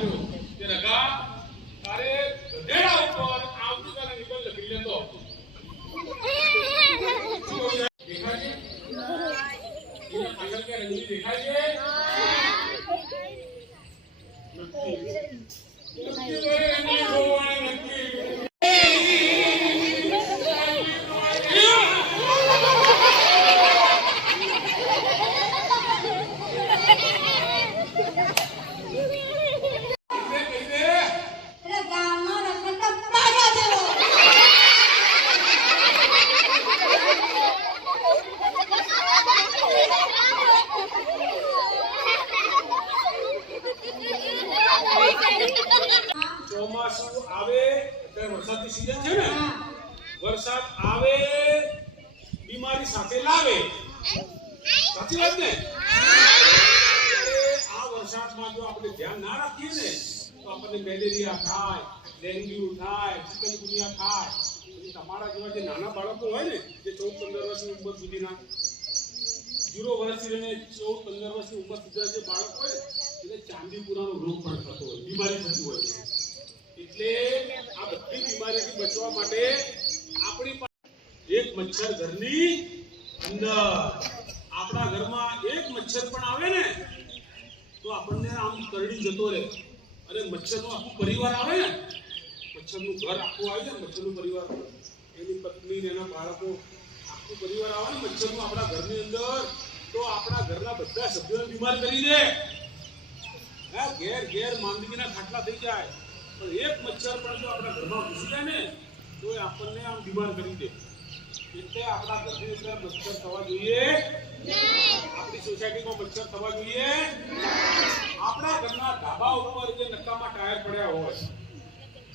આપ્યો કે રગા તારે ગધેડા ઉપર આવતીકાલે નિબંધ લખી લેતો દેખાય છે એના પાછળ કે રંગી દેખાય છે ચોમાસું આવે એટલે વરસાદની સીઝન છે ને વરસાદ આવે બીમારી સાથે લાવે સાચી વાત ને આ વરસાદમાં જો આપણે ધ્યાન ના રાખીએ ને તો આપણને મેલેરિયા થાય ડેન્ગ્યુ થાય ચિકનગુનિયા થાય પછી તમારા જેવા જે નાના બાળકો હોય ને જે 14-15 વર્ષની ઉંમર સુધીના 0 વર્ષથી લઈને 14-15 વર્ષની ઉંમર સુધીના જે બાળક હોય એને ચાંદીપુરાનો રોગ પણ થતો હોય બીમારી થતી હોય એટલે આ બધી બીમારીથી બચવા માટે આપણી પાસે એક મચ્છર ઘરની અંદર આપણા ઘરમાં એક મચ્છર પણ આવે ને તો આપણને આમ કરડી જતો રહે અને મચ્છરનું આખું પરિવાર આવે ને મચ્છરનું ઘર આખું આવે છે મચ્છરનું પરિવાર એની પત્ની એના બાળકો આખું પરિવાર આવે ને મચ્છરનું આપણા ઘરની અંદર તો આપણા ઘરના બધા સભ્યોને બીમાર કરી દે ઘેર ઘેર માંદગીના ખાટલા થઈ જાય પણ એક મચ્છર પણ જો આપણા ઘરમાં ઘૂસી જાય ને તો એ આપણને આમ બીમાર કરી દે એટલે આપણા ઘરની અંદર મચ્છર થવા જોઈએ આપણી સોસાયટીમાં મચ્છર થવા જોઈએ આપણા ઘરના ધાબા ઉપર જે નકામા ટાયર પડ્યા હોય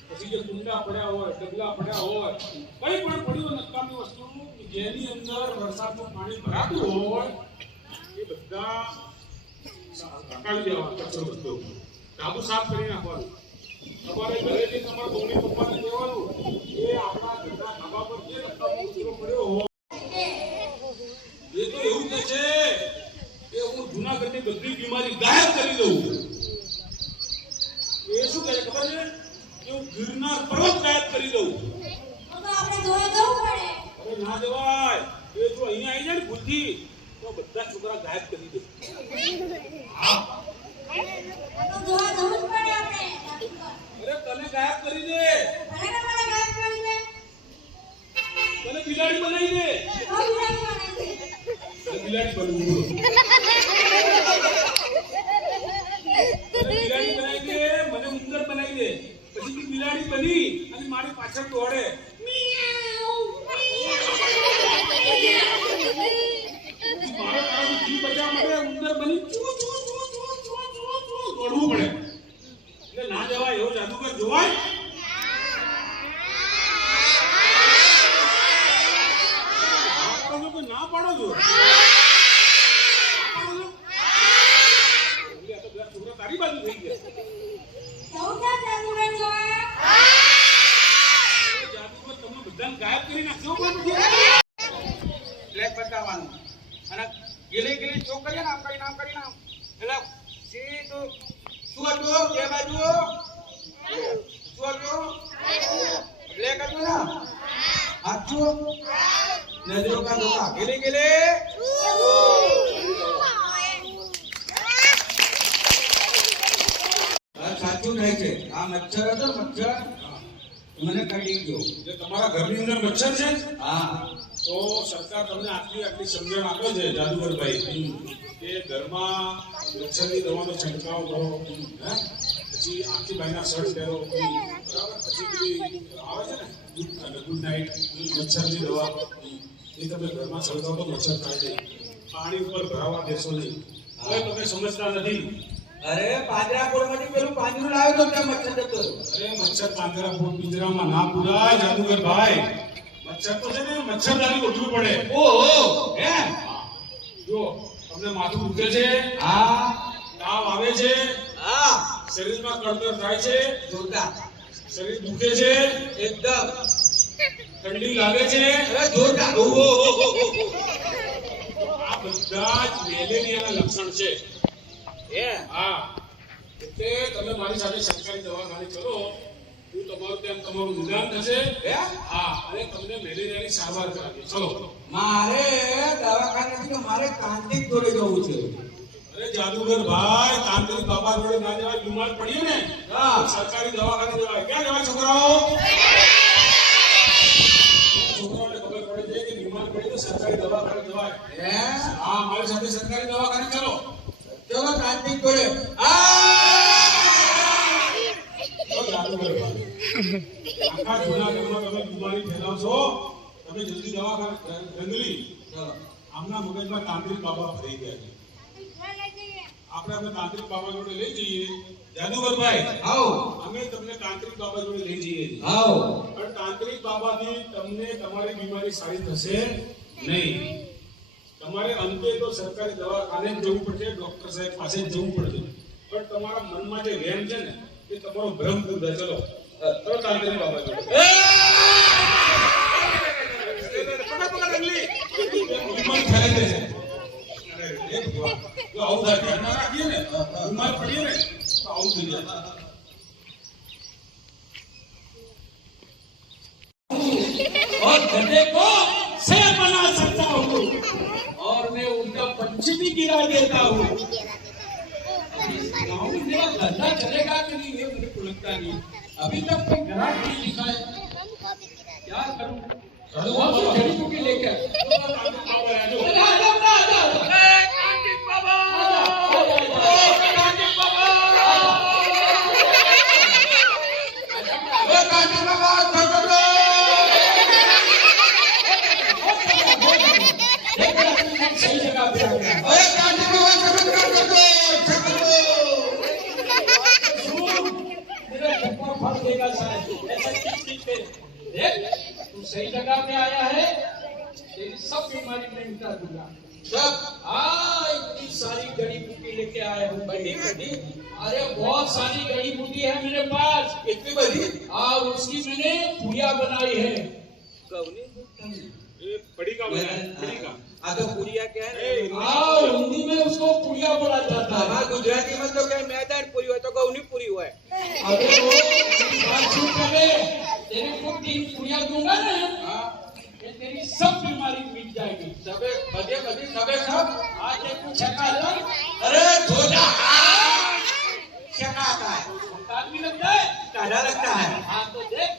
પછી જે કુંડા પડ્યા હોય ડગલા પડ્યા હોય કઈ પણ પડ્યું નકામી વસ્તુ જેની અંદર વરસાદનું પાણી ભરાતું હોય એ બધા હટાવી દેવા કચરો બધો ધાબુ સાફ કરી નાખવાનું તમારે ઘરેથી તમારા મમ્મી પપ્પાને કહેવાનું એ આપણા ઘરના ધાબા પર જે નકામો કચરો પડ્યો હોય એ તો એવું કહે છે કે હું જૂનાગઢની બધી બીમારી ગાયબ કરી દઉં એ શું કહે ખબર છે કે હું ગિરનાર પર્વત ગાયબ કરી દઉં આપણે જોવા જવું પડે અરે ના જવાય એ જો અહીંયા આવી જાય ને ભૂલથી તો બધા છોકરા ગાયબ કરી દે હા તો જોવા જવું જ પડે આપણે અરે તને ગાયબ કરી દે મને ગાયબ કરી દે તને બિલાડી બનાવી દે બિલાડી બનવું બિલાડી બનાવી દે મને ઉંદર બનાવી દે પછી તું બિલાડી બની અને મારી પાછળ દોડે મારો તારો જીવ બચાવવા માટે ઉંદર બની દોડવું પડે એટલે ના જવાય એવો જાદુગર જોવાય ના પાડો છો છોકરા તારી બાજુ થઈ ગયા જાદુગર તમને બધાને ગાયબ કરી નાખશો બ્લેક બતાવવાનું અને ગીલી ગીલી ચોક કરીએ ને આપણે નામ કરી નામ એટલે સીધું શું હતું કે બાજુ શું હતું બ્લેક હતું ને હાચું નજરો કા ધોકા ગીલી ગીલી સાચું થાય છે આ મચ્છર હતો મચ્છર મને કાઢી ગયો જે તમારા ઘરની અંદર મચ્છર છે હા તો સરકાર તમને આટલી સમજણ આપે છે જાદુગરભાઈ કે ઘરમાં મચ્છરની દવાનો છંટકાવ કરો પછી આખી ભાઈના શર્ટ પહેરો બરાબર પછી પેલી આવે છે ને ગુડ નાઇટ મચ્છરની દવા એ તમે ઘરમાં છંટકાવ તો મચ્છર થાય છે પાણી ઉપર ભરાવા દેશો નહીં હવે તમે સમજતા નથી અરે પાંજરાપોળમાંથી પેલું પાંજરું લાવ્યો તો ત્યાં મચ્છર જતો અરે મચ્છર પાંજરાપોળ પિંજરામાં ના પુરાય જાદુગરભાઈ મચ્છર તો છે ને મચ્છરદાની ગોઠવું પડે ઓહો હે જો તમને માથું દુખે છે હા તાવ આવે છે હા શરીરમાં કળતર થાય છે જોરદાર શરીર દુખે છે એકદમ ઠંડી લાગે છે અરે જોરદાર ઓહો આ બધા જ મેલેરિયાના લક્ષણ છે હે હા એટલે તમે મારી સાથે સરકારી દવાખાને ચલો, હું તમારું ત્યાં તમારું નિદાન થશે. હે? હા, અને તમને મેલેરિયાની સારવાર કરાવીએ. ચલો. મારે દવાખાને તો મારે તાંત્રિક જોડે જવું છે. અરે જાદુગર ભાઈ, તાંત્રિક બાબા જોડે ના જવાય. બીમાર પડીએ ને, હા. સરકારી દવાખાને જવાય. ક્યાં જવાય છોકરાઓ? છોકરાઓને ખબર પડે છે કે બીમાર પડીએ તો સરકારી દવાખાને જવાય. હે? હા, મારી સાથે સરકારી દવાખાને ચલો. ચલો તાંત્રિક જોડે. ચલો જાદુગર ભાઈ. આખા જૂનાગઢમાં તમે બીમારી ફેલાવશો. તમે જલ્દી દવાખાને રંગલી. ચલો. આમના મગજમાં તાંત્રિક બાબા ફરી ગયા છે. આપણે તાંત્રિક બાબા જોડે લઈ જઈએ. જાદુગરભાઈ, આવો. અમે તમને તાંત્રિક બાબા જોડે લઈ જઈએ છીએ. આવો. પણ તાંત્રિક બાબાથી તમને તમારી બીમારી સારી થશે નહીં. તમારે અંતે તો સરકારી દવાખાને જ જવું પડશે, ડોક્ટર સાહેબ પાસે જ જવું પડશે. પણ તમારા મનમાં જે વહેમ છે ને, એ તમારો ભ્રમ દૂર થાય. ચલો ચલો તાંત્રિક બાબા જોડે. પકડ રંગલી. બીમાર ફેલાઈ જશે. અરે ભગવાન, જો આવું થાય, ધ્યાન ના રાખીએ ને, બીમાર પડીએ ને તો આવું થઈ જાય. और गधे को शेर बना सकता हूँ और मैं उनका पंछी भी गिरा देता हूँ। गाँव में मेरा धंधा चलेगा कि नहीं ये मुझे को लगता नहीं। अभी तक कोई ग्राहक नहीं दिखा है। क्या करूँ? जड़ी बूटी लेकर सही जगह पे आ गया। मेरा धक्का फट देगा शायद। ऐसा किस पे? देख, तू सही जगह पे आया है। तेरी सब बीमारी मैं मिटा दूंगा। सब? हाँ, इतनी सारी जड़ी बूटी लेके आया हूँ। बड़ी बड़ी? अरे बहुत सारी जड़ी बूटी है मेरे पास। इतनी बड़ी? और उसकी मैंने पुड़िया बनाई है। ये पड़ी का बना है, पड़ी का। तो पुरिया क्या है? हाँ, हिंदी में उसको पुड़िया बोला जाता है। हाँ, गुजराती में तो क्या मैदान पूरी हुआ तो गौनी पूरी हुआ है। अबे वो बात छूट गए। तेरे को 3 पुड़िया दूंगा ना, ये तेरी सब बीमारी मिट जाएगी। सबे बदे बदे सबे सब। आज एक कुछ छका लग, अरे छोटा क्या आता है? काट भी लगता है। काढ़ा लगता है। हाँ तो देख,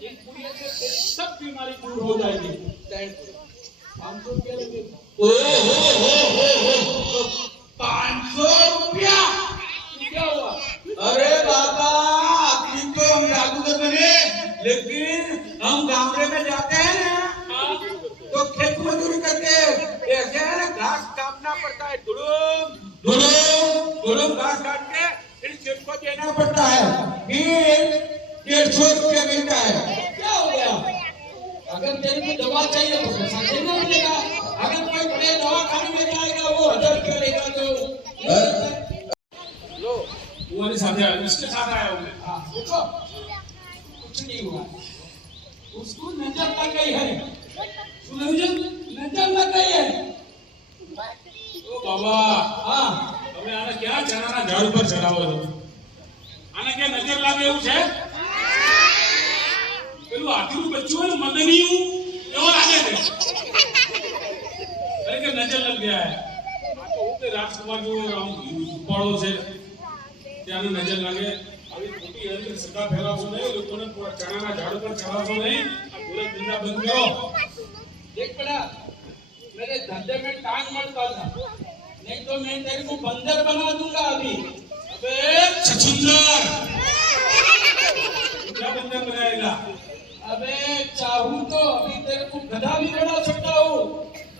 इन पुड़िया से तेरी सब बीमारी दूर हो जाएगी। 500 रुपया लगेगा। 500 रुपया? क्या हुआ? अरे बाबा, अभी तो हम जादूगर बने, लेकिन हम गाँव में जाते हैं ना, तो खेत मजदूरी करते हैं। ऐसे है ना, घास काटना पड़ता है, धुड़ुम धुड़ुम घास काट के फिर खेत को देना पड़ता है, फिर 150 रुपया मिलता है। क्या हो गया? अगर तेरे को दवा चाहिए तो पैसा देना पड़ेगा। अगर कोई बड़े दवाखाने में जाएगा वो 1000 रुपया लेगा तो लो, तुम्हारे साथ आया, इसके साथ आया हूँ मैं। हाँ, देखो कुछ नहीं हुआ। उसको नजर लग गई है। नजर लग गई है। ओ बाबा, हाँ, તમે આને ક્યાં ચણાના ઝાડ ઉપર ચડાવો છો? આને ક્યાં નજર લાગે એવું છે? પેલું હાથીનું બચ્ચું હોય ને, મદનિયું, એવો લાગે છે. અરે કે નજર લગ ગયા હે. આ તો હું કે રાજકુમાર જેવો આમ ઉપાડો છે, ત્યાંની નજર લાગે. આવી ખોટી અંદર સદા ફેલાવશો નહીં, લોકોને ચણાના ઝાડ ઉપર ચડાવશો નહીં. આ ગોલક ધંધા બંધ કરો. देख बेटा, मेरे धंधे में टाइम मरता था, नहीं तो मैं तेरे को बंदर बना दूंगा अभी। अबे छछुंदर, क्या बंदर बनाएगा? अबे चाहूं तो अभी तेरे को गधा भी बना सकता हूँ।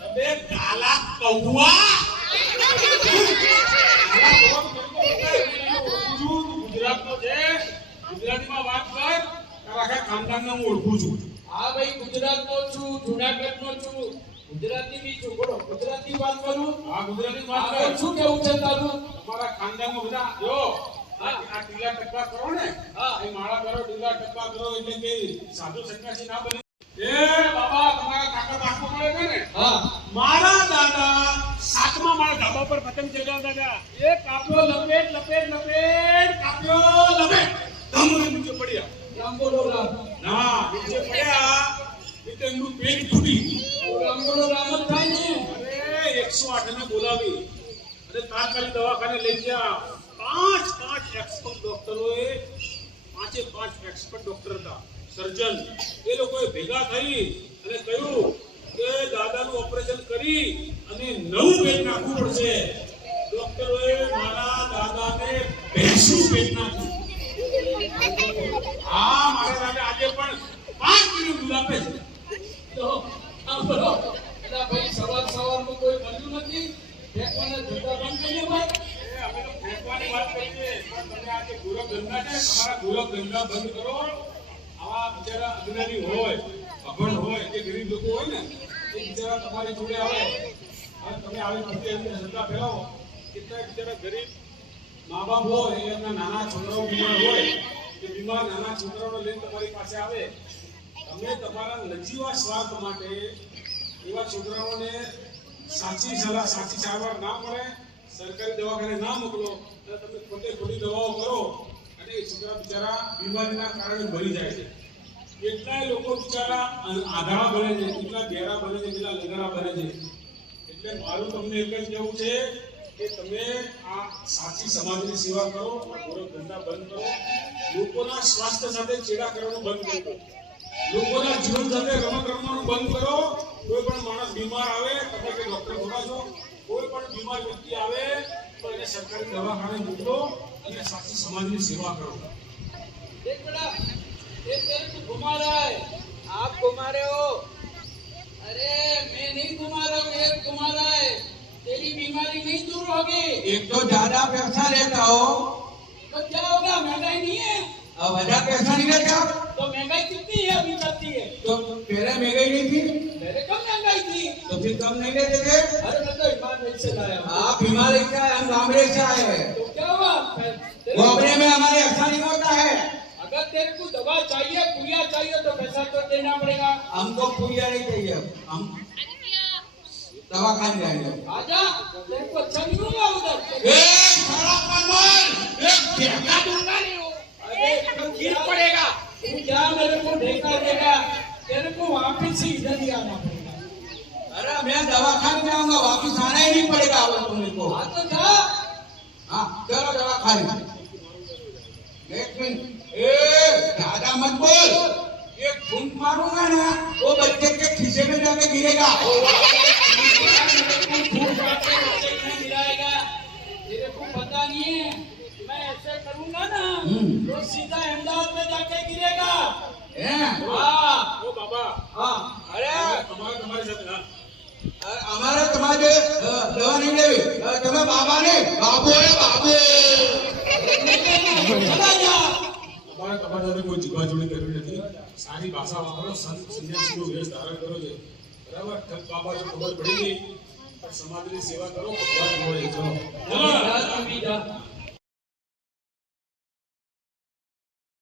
अबे काला कौवा, ગુજરાત નો છે, ગુજરાતીમાં વાત કર. આખા ખાનદાનને હું ઓળખું છું. हाँ भाई, गुजरात नो छू, जूनागढ़ नो छू, गुजराती भी छू। बोलो गुजराती बात करूं? આ ગુજરાતી વાત हाँ, કર. छू केवू છે તારું? તમારા ખાનદાનમાં બધા જો આ ટીલા ટપ્પા કરો ને, હા. એ માળા કરો, ટીલા ટપ્પા કરો એટલે કે સાધુ સંન્યાસી ના બને. એ બાબા, તમારા કાકા બાપુ મળે છે ને, हाँ, મારા દાદા સાતમા માળા ધાબા પર પતંગ ચગાવતા હતા. એ કાપ્યો લપેટ લપેટ લપેટ કાપ્યો લપેટ ધમને નીચે પડ્યા. રામબોલો રામ. ના નીચે પડ્યા એટલે એમનું પેટ ફૂટી. રામબોલો રામ જ થાય ને. અરે 108 ને બોલાવી અને તાત્કાલિક દવાખાને લઈ ગયા. પાંચ એક્સપર્ટ ડોક્ટરોએ પાંચે પાંચ એક્સપર્ટ ડોક્ટર હતા, સર્જન. એ લોકોએ ભેગા થઈ અને કહ્યું કે દાદાનું ઓપરેશન કરી અને નવું પેટ નાખવું પડશે. ડોક્ટરોએ મારા દાદાને ભેંસનું પેટ નાખ્યું. હા, મારા દાદા આજે પણ 5 કિલો દૂધ આપે છે. તો સાંભળો, એટલે ભાઈ સવારમાં કોઈ મળ્યું નથી. ફેંકવાના ધંધા બંધ કરી દો ભાઈ. એ અમે તો ફેંકવાની વાત કરીએ, પણ તમે આ જે ગોરખ ધંધા છે, તમારા ગોરખ ધંધા બંધ કરો. આવા બિચારા અજ્ઞાની હોય, અભણ હોય, જે ગરીબ લોકો હોય ને, એ બિચારા તમારી જોડે આવે અને તમે આવી રીતે એમને ધંધા ફેલાવો. કેટલાક બિચારા ગરીબ મા બાપ હોય, એ એમના નાના છોકરાઓ બીમાર હોય, એ બીમાર નાના છોકરાઓને લઈને તમારી પાસે આવે. તમે તમારા નજીવા સ્વાર્થ માટે એવા છોકરાઓને સાચી સલાહ, સાચી સારવાર ના મળે, સરકારી દવાખાને ના મોકલો, અને તમે ખોટે ખોટી દવાઓ કરો અને એ છોકરા બિચારા બીમારીના કારણે મરી જાય છે. કેટલાય લોકો બિચારા આધારા બને છે, કેટલા ઘેરા બને છે, કેટલા લંગરા બને છે. એટલે મારું તમને એક જ કહેવું છે કે તમે આ સાચી સમાજની સેવા કરો, ગોરખ ધંધા બંધ કરો, લોકોના સ્વાસ્થ્ય સાથે ચેડા કરવાનું બંધ કરો, લોકોના જીવન સાથે રમત રમવાનું બંધ કરો. કોઈ પણ માણસ બીમાર આવે, તમે કે ડોક્ટર થોડા છો, કોઈ પણ બીમાર વ્યક્તિ આવે તો એને સરકારી દવાખાને મોકલો અને સાચી સમાજની સેવા કરો. देख बेटा, ये तेरे को घुमा रहा है. आप घुमा रहे हो? अरे मैं नहीं घुमा रहा हूँ, ये घुमा रहा है. तेरी बीमारी नहीं दूर होगी. एक तो ज्यादा पैसा लेता हो तो क्या होगा? महंगाई नहीं है और ज्यादा पैसा नहीं लेते आप तो महंगाई कितनी है अभी करती है. तो पहले महंगाई नहीं थी मेरे कम महंगाई थी. तो फिर कम नहीं लेते थे. अरे मैं तो ईमानदारी से लाया हूँ. आप बीमारी से आए, हम गामड़े से आए हैं. तो क्या हुआ? वो अपने में हमारे अच्छा नहीं होता है. अगर तेरे को दवा चाहिए, पुलिया चाहिए तो पैसा तो देना पड़ेगा. हमको पूजा नहीं चाहिए, हम दवा खाने जाएंगे. आजा, तेरे को अच्छा नहीं होगा उधर. अरे गिर पड़ेगा. तू क्या मेरे को देखा देगा? तेरे को वापिस ही इधर ही आना पड़ेगा. अरे मैं दवा खाने में आऊंगा, वापिस आना ही नहीं पड़ेगा अब तुमको. हाँ तो जा. हाँ चलो दवा खाने. एक मिनट, ए ज्यादा मत बोल. एक फूंक मारूंगा ना, वो बच्चे के खीसे में जाके गिरेगा. गिराएगा. तेरे को पता नहीं है, मैं ऐसे करूंगा ना तो सीधा अहमदाबाद में जाके गिरेगा. हैं? हाँ. ઓ બાબા, हाँ. अरे તમારી સાથે હા. हमारे तुम्हारे दवा नहीं लेवी. तुम्हें बाबा ने बाबू है बाबू. चला जा. તમારા સાથે કોઈ જીવાજોડી કરવી નથી. સારી ભાષા વાપરો, સંત સંન્યાસીનો વેશ ધારણ કરો છે, બરાબર. ઠગ બાબા જો ખબર પડી ગઈ, પણ સમાજની સેવા કરો, ભગવાન મળે. ચલો अभी जा.